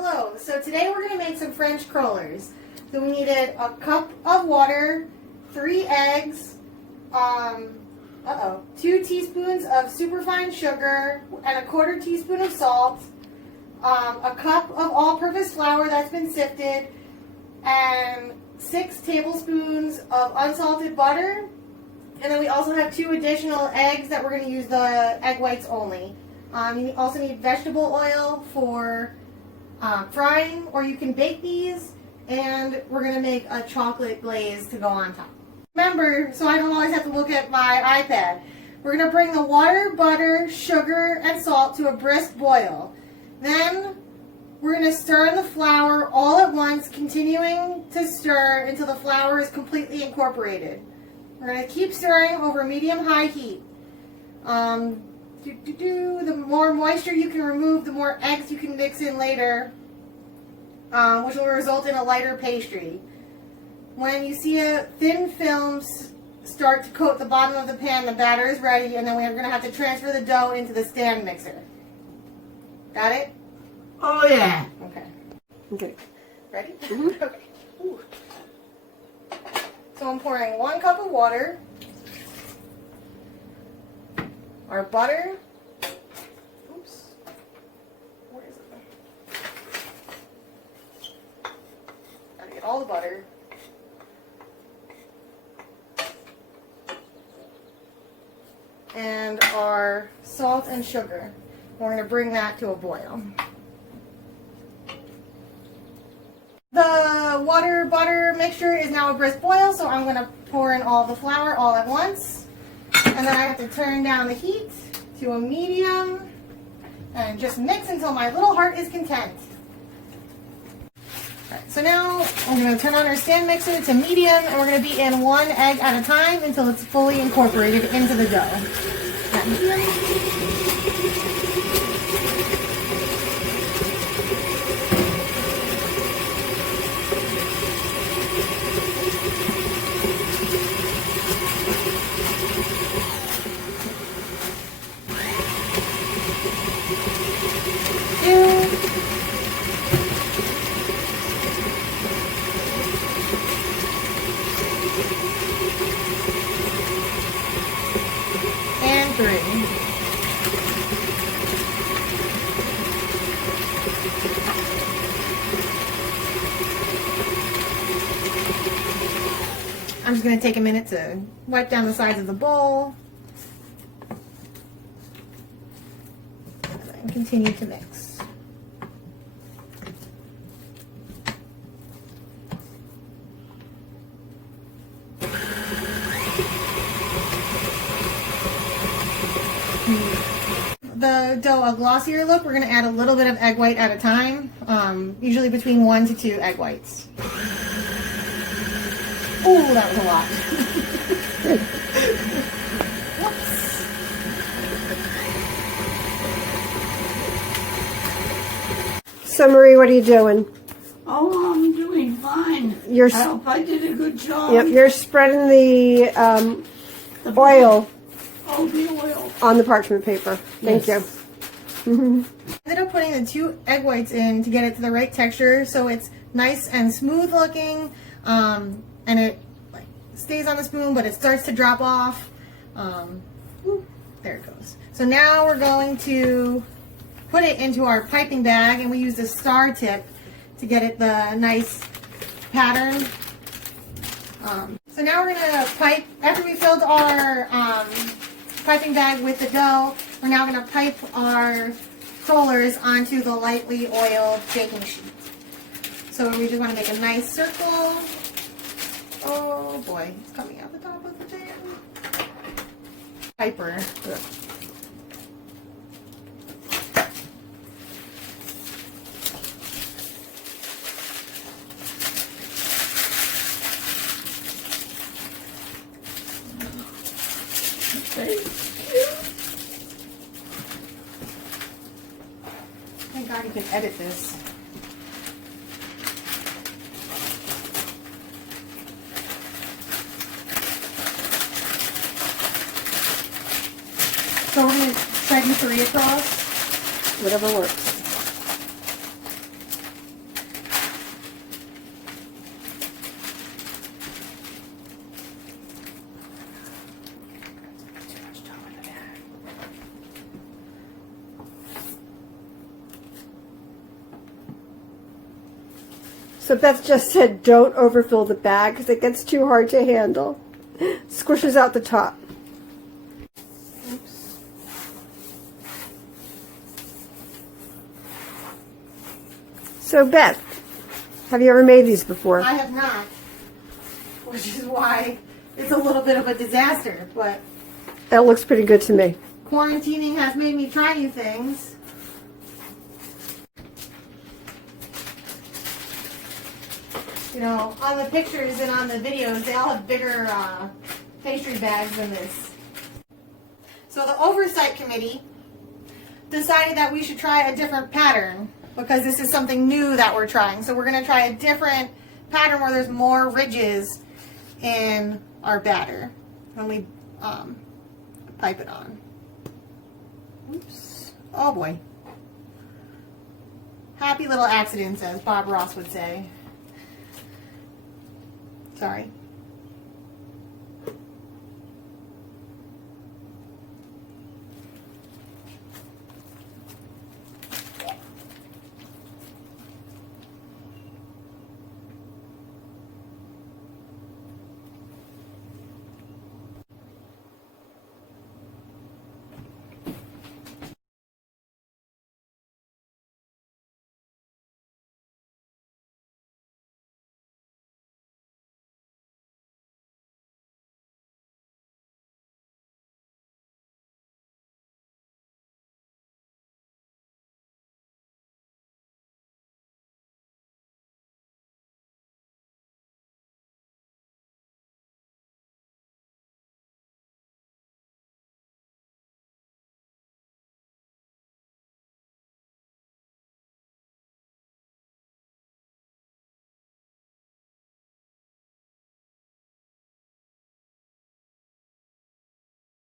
Hello, so today we're going to make some French crullers. So we needed a cup of water, 3 eggs, 2 teaspoons of superfine sugar, and a 1/4 teaspoon of salt, a cup of all-purpose flour that's been sifted, and 6 tablespoons of unsalted butter. And then we also have 2 additional eggs that we're going to use the egg whites only. You also need vegetable oil for frying, or you can bake these, and we're going to make a chocolate glaze to go on top. Remember, so I don't always have to look at my iPad, we're going to bring the water, butter, sugar, and salt to a brisk boil. Then we're going to stir in the flour all at once, continuing to stir until the flour is completely incorporated. We're going to keep stirring over medium-high heat. The more moisture you can remove, the more eggs you can mix in later, which will result in a lighter pastry. When you see a thin film start to coat the bottom of the pan, the batter is ready, and then we're going to have to transfer the dough into the stand mixer. Got it? Oh yeah. Okay. Ready? Mm-hmm. Okay. Ooh. So I'm pouring 1 cup of water, our butter. Oops. Where is it? Gotta get all the butter. And our salt and sugar. We're going to bring that to a boil. The water-butter mixture is now a brisk boil, so I'm going to pour in all the flour all at once. And then I have to turn down the heat to a medium and just mix until my little heart is content. Alright, so now I'm going to turn on our stand mixer to medium, and we're going to beat in 1 egg at a time until it's fully incorporated into the dough. And 3. I'm just going to take a minute to wipe down the sides of the bowl and continue to mix. The dough a glossier look, we're going to add a little bit of egg white at a time, usually between 1 to 2 egg whites. Ooh, that was a lot. Whoops. So Marie, what are you doing? Oh, I'm doing fine. You're, I hope I did a good job. yep, you're spreading the oil Oh, the oil. on the parchment paper. Thank you. I ended up putting the 2 egg whites in to get it to the right texture, so it's nice and smooth looking, and it stays on the spoon, but it starts to drop off. There it goes. So now we're going to put it into our piping bag, and we use the star tip to get it the nice pattern. So now we're going to pipe, after we filled our piping bag with the dough, we're now going to pipe our crullers onto the lightly oiled baking sheet. So we just want to make a nice circle. Oh boy, it's coming out the top of the pan. Piper. Ugh. Thank God you can edit this. So we're going to try to do 3 across. Whatever works. So Beth just said don't overfill the bag because it gets too hard to handle. Squishes out the top. Oops. So Beth, have you ever made these before? I have not, which is why it's a little bit of a disaster, but That looks pretty good to me. quarantining has made me try new things. You know, on the pictures and on the videos, they all have bigger pastry bags than this. So the oversight committee decided that we should try a different pattern because this is something new that we're trying. So we're going to try a different pattern where there's more ridges in our batter when we pipe it on. Oops. Oh boy. Happy little accidents, as Bob Ross would say. Sorry.